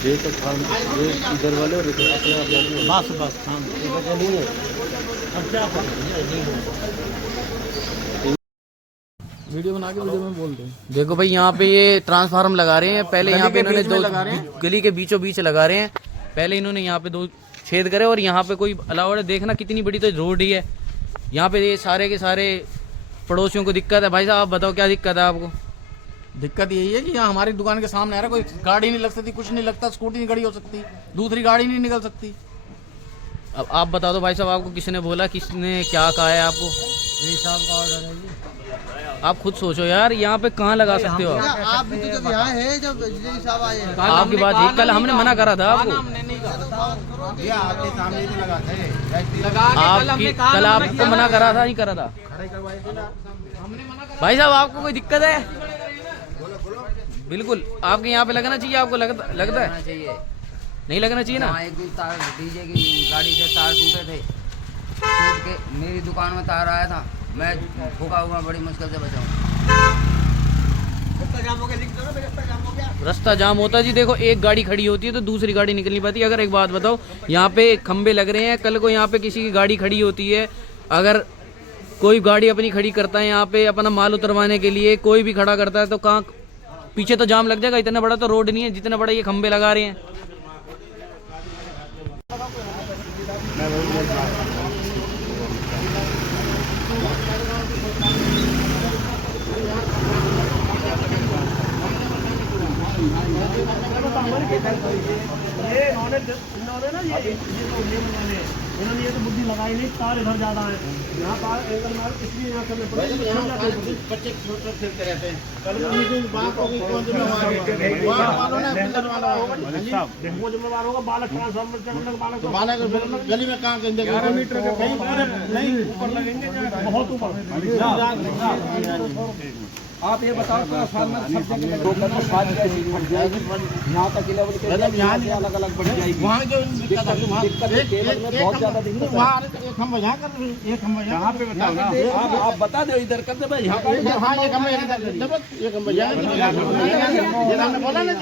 ये तो काम ये इधर वाले और इधर अपने आप लगे बस काम चलिए। अब क्या करें, वीडियो बना के वीडियो में बोल दें। देखो भाई यहाँ पे ये ट्रांसफार्मर लगा रहे हैं। पहले यहाँ पे इन्होंने दो गली के बीचों बीच लगा रहे हैं। पहले इन्होंने यहाँ पे 2 छेद करे और यहाँ पे कोई अलाउड है। देखना कितनी बड़ी तो रोड ही है। यहाँ पे ये सारे के सारे पड़ोसियों को दिक्कत है। भाई साहब आप बताओ क्या दिक्कत है आपको? दिक्कत यही है कि यहाँ हमारी दुकान के सामने आ रहा, कोई गाड़ी नहीं लग सकती, कुछ नहीं लगता, स्कूटी नहीं खड़ी हो सकती, दूसरी गाड़ी नहीं निकल सकती। अब आप बता दो भाई साहब, आपको किसने बोला, किसने क्या कहा है आपको? यही साहब का ऑर्डर है जी। आप खुद सोचो यार, यहाँ पे कहाँ लगा सकते हो आप भी तो जब यहाँ है, जब बिजली साहब आए हैं। आपकी बात है। कल हमने मना करा था आपको। हमने नहीं कहा, आपके सामने ही लगा थे। आपकी कल आपको मना करा था, नहीं करा था? भाई साहब आपको कोई दिक्कत है? बिल्कुल आपके यहाँ पे लगना चाहिए। आपको लगता है नहीं लगना चाहिए ना? एक तार डीजे की गाड़ी से तार टूटे थे, टूट के मेरी दुकान में तार आया था, मैं ठोका हुआ बड़ी मुश्किल से बचा हूँ। रास्ता जाम होता जी। देखो एक गाड़ी खड़ी होती है तो दूसरी गाड़ी निकल नहीं पाती। अगर एक बात बताओ, यहाँ पे खंबे लग रहे हैं, कल को यहाँ पे किसी की गाड़ी खड़ी होती है, अगर कोई गाड़ी अपनी खड़ी करता है यहाँ पे अपना माल उतरवाने के लिए, कोई भी खड़ा करता है तो कहाँ पीछे तो जाम लग जाएगा। इतना बड़ा तो रोड नहीं है जितना बड़ा ये खंबे लगा रहे हैं। इन्होंने ये तो बुद्धि लगाई नहीं, तार इधर ज्यादा है, यहाँ तार एंगल मार, इसलिए यहाँ करने पड़ेगा। बच्चे छोटे खेलते रहते हैं। वो जिम्मेवार होगा, बालक ट्रांसफार्मर चलने बालक तो बालक गली में कहाँ 11 मीटर के कहीं नहीं ऊपर लगेंगे, बहुत ऊपर। आप ये बताओ ट्रांसफार्मर सब जगह यहाँ तक लेवल के अलग अलग बढ़ जाएगी। वहाँ जो बहुत ज्यादा दिक्कत, वहाँ एक हम यहाँ कर, एक हम यहाँ पे बताओ ना। आप बता दो इधर कर दे भाई, यहाँ हाँ एक हम एक हम बोला ना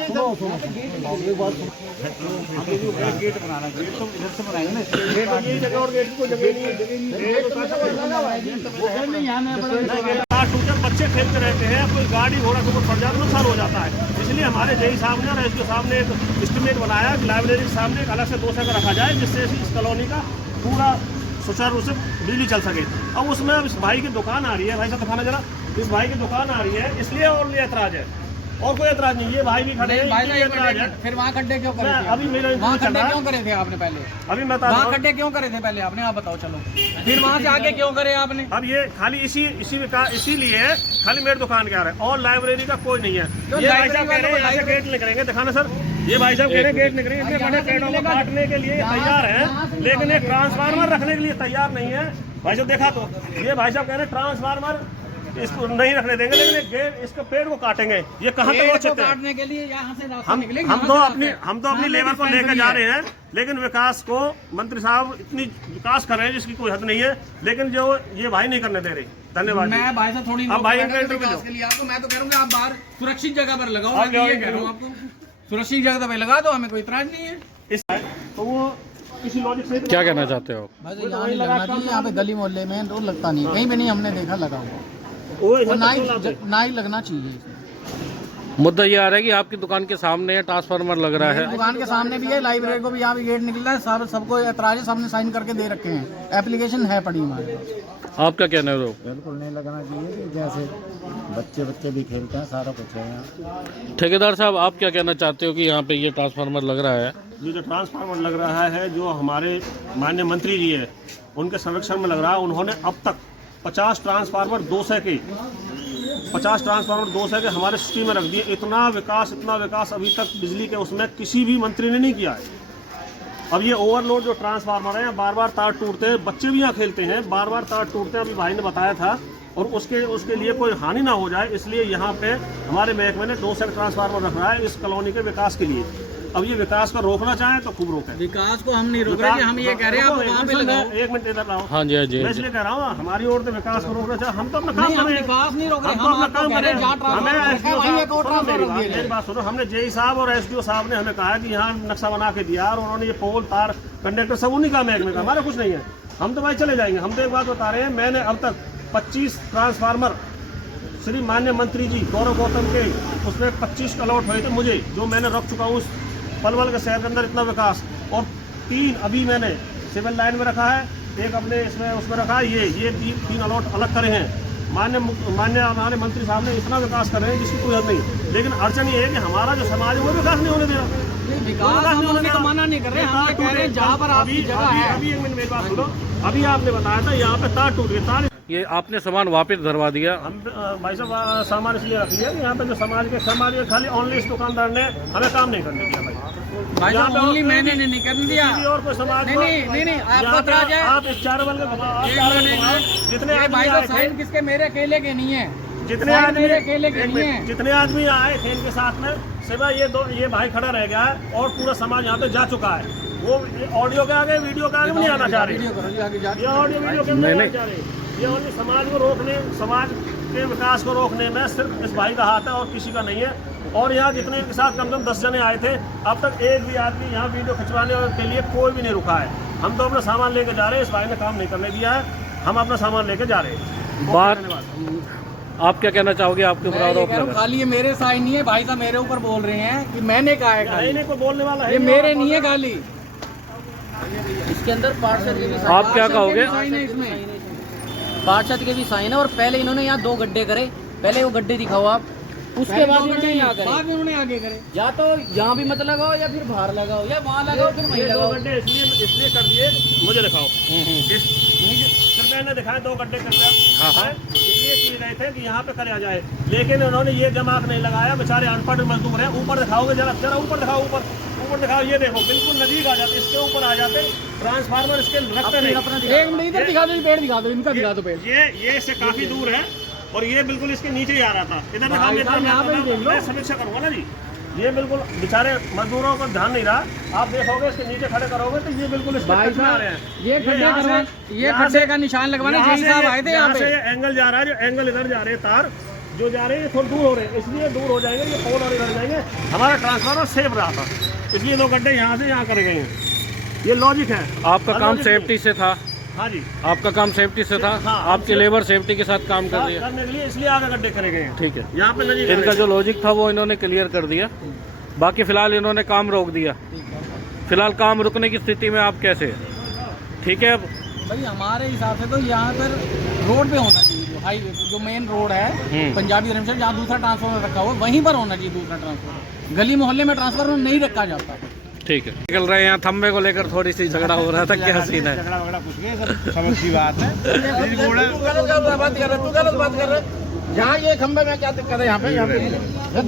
गेट बनाना, गेट तो इधर से बनाएंगे ना, गेट यही जगह और गेट को जगह नहीं। तार टूटे, बच्चे खेलते रहते हैं, कोई गाड़ी घोड़ा के ऊपर पड़ जाता है, नुकसान हो जाता है। इसलिए हमारे जेई साहब ने इसके सामने एक एस्टीमेट बनाया कि लाइब्रेरी के सामने एक अलग से 2 सेकंड रखा जाए, जिससे इस कॉलोनी का पूरा सुचारू रूप से बिजली चल सके। अब उसमें इस भाई की दुकान आ रही है, भाई साहब दिखाना जरा, इस भाई की दुकान आ रही है, इसलिए और एतराज है, और कोई एतराज नहीं। ये भाई भी खड़े हैं, एतराज है। फिर वहाँ खड्डे क्यों करे थे? अभी मेरा वहाँ खड्डे क्यों करे थे आपने पहले? अभी मैं वहाँ खड्डे क्यों करे थे पहले आपने? आप बताओ। चलो फिर वहाँ से आगे क्यों करे आपने? अब ये खाली इसीलिए खाली मेरी दुकान के आ रहा है, और लाइब्रेरी का कोई नहीं है। ये भाई साहब कह रहे हैं यहाँ से गेट निकलेंगे, दिखाना सर। ये भाई साहब कह रहे हैं गेट निकलेंगे, इतने बड़े पेड़ों को काटने के लिए तैयार है, लेकिन एक ट्रांसफार्मर रखने के लिए तैयार नहीं है। भाई साहब देखा तो ये भाई साहब कह रहे हैं ट्रांसफार्मर इसको नहीं रखने देंगे, लेकिन गेट इसके पेड़ को काटेंगे। ये कहाँ तक हो सकते काटने के लिए यहाँ से हम तो अपनी लेबर को लेकर जा रहे हैं, लेकिन विकास को मंत्री साहब इतनी विकास कर रहे हैं जिसकी कोई हद नहीं है, लेकिन जो ये भाई नहीं करने दे रहे। धन्यवाद। मैं भाई से थोड़ी अब भाई विकास के लिए आपको मैं तो कह रहा हूँ आप बाहर सुरक्षित जगह पर लगाओ। मैं ये कह रहा हूँ आपको सुरक्षित जगह पर लगा दो, हमें कोई इतराज नहीं है। तो वो किसी लॉजिक से क्या कहना चाहते हो आप? यहाँ नहीं लगना चाहिए, यहाँ पे गली मोहल्ले में तो लगता नहीं, कहीं भी नहीं हमने देखा लगा हुआ, ना ही लगना चाहिए। मुद्दा ये आ रहा है कि आपकी दुकान के सामने ट्रांसफार्मर लग रहा है। दुकान के सामने भी है, लाइब्रेरी को भी यहाँ भी गेट निकला है, सबको एतराज सामने साइन करके दे रखे हैं, एप्लीकेशन है पड़ी हमारे पास। आप क्या कहने हो? बिल्कुल नहीं लगना चाहिए, कि जैसे बच्चे भी खेलते हैं, सारा कुछ है यहाँ। ठेकेदार साहब आप क्या कहना चाहते हो कि यहाँ पे ये ट्रांसफार्मर लग रहा है? ये जो ट्रांसफार्मर लग रहा है, जो हमारे माननीय मंत्री जी है उनके संरक्षण में लग रहा है। उन्होंने अब तक 50 ट्रांसफार्मर 200 के हमारे सिटी में रख दिए। इतना विकास अभी तक बिजली के उसमें किसी भी मंत्री ने नहीं किया है। अब ये ओवरलोड जो ट्रांसफार्मर है, बार बार तार टूटते हैं, बच्चे भी यहाँ खेलते हैं, बार बार तार टूटते हैं। अभी भाई ने बताया था, और उसके लिए कोई हानि ना हो जाए, इसलिए यहाँ पे हमारे महकमे ने 200 ट्रांसफार्मर रख रहा है इस कॉलोनी के विकास के लिए। अब ये विकास को रोकना चाहे तो खूब रोके। विकास को हम नहीं रोक रहे, हम ये कह रहे हैं आप वहाँ पे लगाओ। एक मिनट इधर लाओ। हाँ जी, हाँ जी, मैं इसलिए कह रहा हूँ हमारी ओर से विकास को रोकना चाहे, हम तो अपना काम नहीं, हम करें। विकास नहीं रोक रहे, हम तो हम अपना आपको काम कह रहे हैं, करें। जहाँ ट्रांसफर हमें रखा है, वहीं एक और ट्रांसफर रख दिया मेरी बात सुनो, हमने जेई साहब और एसडीओ साहब ने हमें कहा है कि यहाँ नक्शा बना के दिया और उन्होंने ये पोल तार कंडक्टर सब उन्हीं का महकमे का, हमारा कुछ नहीं है। हम तो भाई चले जाएंगे। हम तो एक बात बता रहे हैं, मैंने अब तक 25 ट्रांसफार्मर श्री मान्य मंत्री जी गौरव गौतम के उसमें 25 अलॉट हुए थे मुझे, जो मैंने रख चुका हूँ उस पलवल के शहर के अंदर इतना विकास, और 3 अभी मैंने सिविल लाइन में रखा है, एक अपने इसमें उसमें रखा है। ये 3 अलॉट अलग करे हैं। मान्य हमारे मंत्री साहब ने इतना विकास कर रहे हैं जिसकी कोई हद नहीं। लेकिन अड़चन ये है कि हमारा जो समाज है वो विकास नहीं होने दे रहा। विकास हम उससे तो मना नहीं कर रहे, हम ये कह रहे हैं जहाँ पर आपकी जगह है। अभी एक मिनट मेरी बात सुनो, अभी आपने बताया था यहाँ पे तार टूट गए, तार ये आपने सामान वापस धरवा दिया। हम भाई साहब सामान इसलिए रख लिया कि यहाँ पे जो समाज के खाली ऑनली इस दुकानदार ने हमें काम नहीं करने दिया। भाई यहाँ साहब पे ओनली और मैंने नहीं करने दिया। किसी भी और कोई समाज नहीं, को- नहीं, नहीं, आपको यहाँ पे इतराज है? आप इस चारों बल के घुमाओ, आप चारों बल घुमाओ, जितने ये आदमी भाई आए साहब थे, साइन किसके, मेरे अकेले के नहीं है। जितने साइन आदमी मेरे अकेले के एक नहीं मिनट, है। जितने आदमी आए थे इनके साथ में सिवा ये भाई खड़ा रह गया है और पूरा समाज यहाँ पे जा चुका है। वो ऑडियो के आगे वीडियो के आगे भी नहीं आना चाह रहे। वीडियो करो जी, आगे जा। ये ऑडियो वीडियो के अंदर नहीं जा रहे। ये ओनली समाज को रोकने, समाज के विकास को रोकने में सिर्फ इस भाई का हाथ है और किसी का नहीं है। और यहाँ जितने के साथ कम से कम 10 जने आए थे, अब तक एक भी आदमी यहाँ वीडियो खिंचवाने के लिए कोई भी नहीं रुका है। हम तो अपना सामान लेके जा रहे हैं, इस भाई ने काम नहीं करने दिया है, हम अपना सामान लेके जा रहे हैं। बात आप क्या कहना चाहोगे? आपके ऊपर मैं ये आरोप कह रहा हूँ, लगा। खाली ये मेरे साइन नहीं है, भाई साहब मेरे ऊपर बोल रहे हैं कि मैंने कहा है खाली। नहीं कोई बोलने वाला है ये मेरे नहीं है खाली। इसके अंदर पार्षद के भी आप क्या कहोगे? साइन है इसमें। पार्षद के भी साइन है। और पहले इन्होंने यहाँ 2 गड्ढे करे, पहले वो गड्ढे दिखाओ आप, उसके बाद इन्होंने यहाँ करे। बाद में उन्होंने आगे करे। या तो यहाँ भी मत लगाओ या फिर बाहर लगाओ या वहाँ लगाओ फिर वहीं ये 2 लगाओ। गड्ढे इसलिए कर दिए, मुझे दिखाओ कृपया ने दिखाए 2 गड्ढे कृपया, इसलिए किए गए थे कि यहाँ पे कराया जाए। लेकिन उन्होंने ये दिमाग नहीं लगाया, बेचारे अनपढ़ मजदूर हैं। ऊपर दिखाओगे जरा ऊपर दिखाओ, ऊपर दिखाओ, ये देखो बिल्कुल नजदीक आ जाते, इसके ऊपर आ जाते ट्रांसफार्मर, इसके रखते नहीं। एक मिनट इधर दिखा दो, पेड़ दिखा दो, इनका दिखा दो पेड़। ये इससे काफी दूर है और ये बिल्कुल इसके नीचे ही आ रहा था। इधर दिखा, मैं समीक्षा करूंगा ना जी। ये बिल्कुल बेचारे मजदूरों को ध्यान नहीं रहा। आप देखोगे इसके नीचे खड़े करोगे तो ये बिल्कुल इसके टच में आ रहे हैं। ये खड्डे का निशान लगवाने जेई साहब आए थे यहाँ पे। ये एंगल जा रहा है, जो एंगल इधर जा रहे हैं, तार जो जा रहे हैं थोड़ा दूर हो रहे हैं, इसलिए दूर हो जाएंगे। ये पोल और इधर जाएंगे, हमारा ट्रांसफार्मर सेफ रहा था, इसलिए 2 गड्ढे यहाँ से यहाँ करे गए हैं। ये लॉजिक है। आपका काम सेफ्टी से था? हाँ जी, आपका काम सेफ्टी से था? हाँ, आपकी लेबर सेफ्टी के साथ काम कर रही है? करने के लिए इसलिए आगे गड्ढे करे गए हैं। ठीक है, यहाँ पे नदी इनका जो लॉजिक था वो इन्होंने क्लियर कर दिया। बाकी फिलहाल इन्होंने काम रोक दिया। फिलहाल काम रुकने की स्थिति में आप कैसे हैं? ठीक है। अब भाई हमारे हिसाब से तो यहाँ पर रोड पे होना चाहिए, जो हाईवे जो मेन रोड है पंजाबी धर्मशाला, जहाँ दूसरा ट्रांसफार्मर रखा हुआ है वहीं पर होना चाहिए दूसरा ट्रांसफार्मर। गली मोहल्ले में ट्रांसफार्मर नहीं रखा जाता। ठीक है, निकल रहे हैं। यहाँ थंबे को लेकर थोड़ी सी झगड़ा हो रहा था, क्या सीन है? झगड़ा वगड़ा कुछ नहीं, सब समझ की बात है। तू गलत बात कर रहे, जहाँ ये खंबे में क्या दिक्कत है यहाँ पे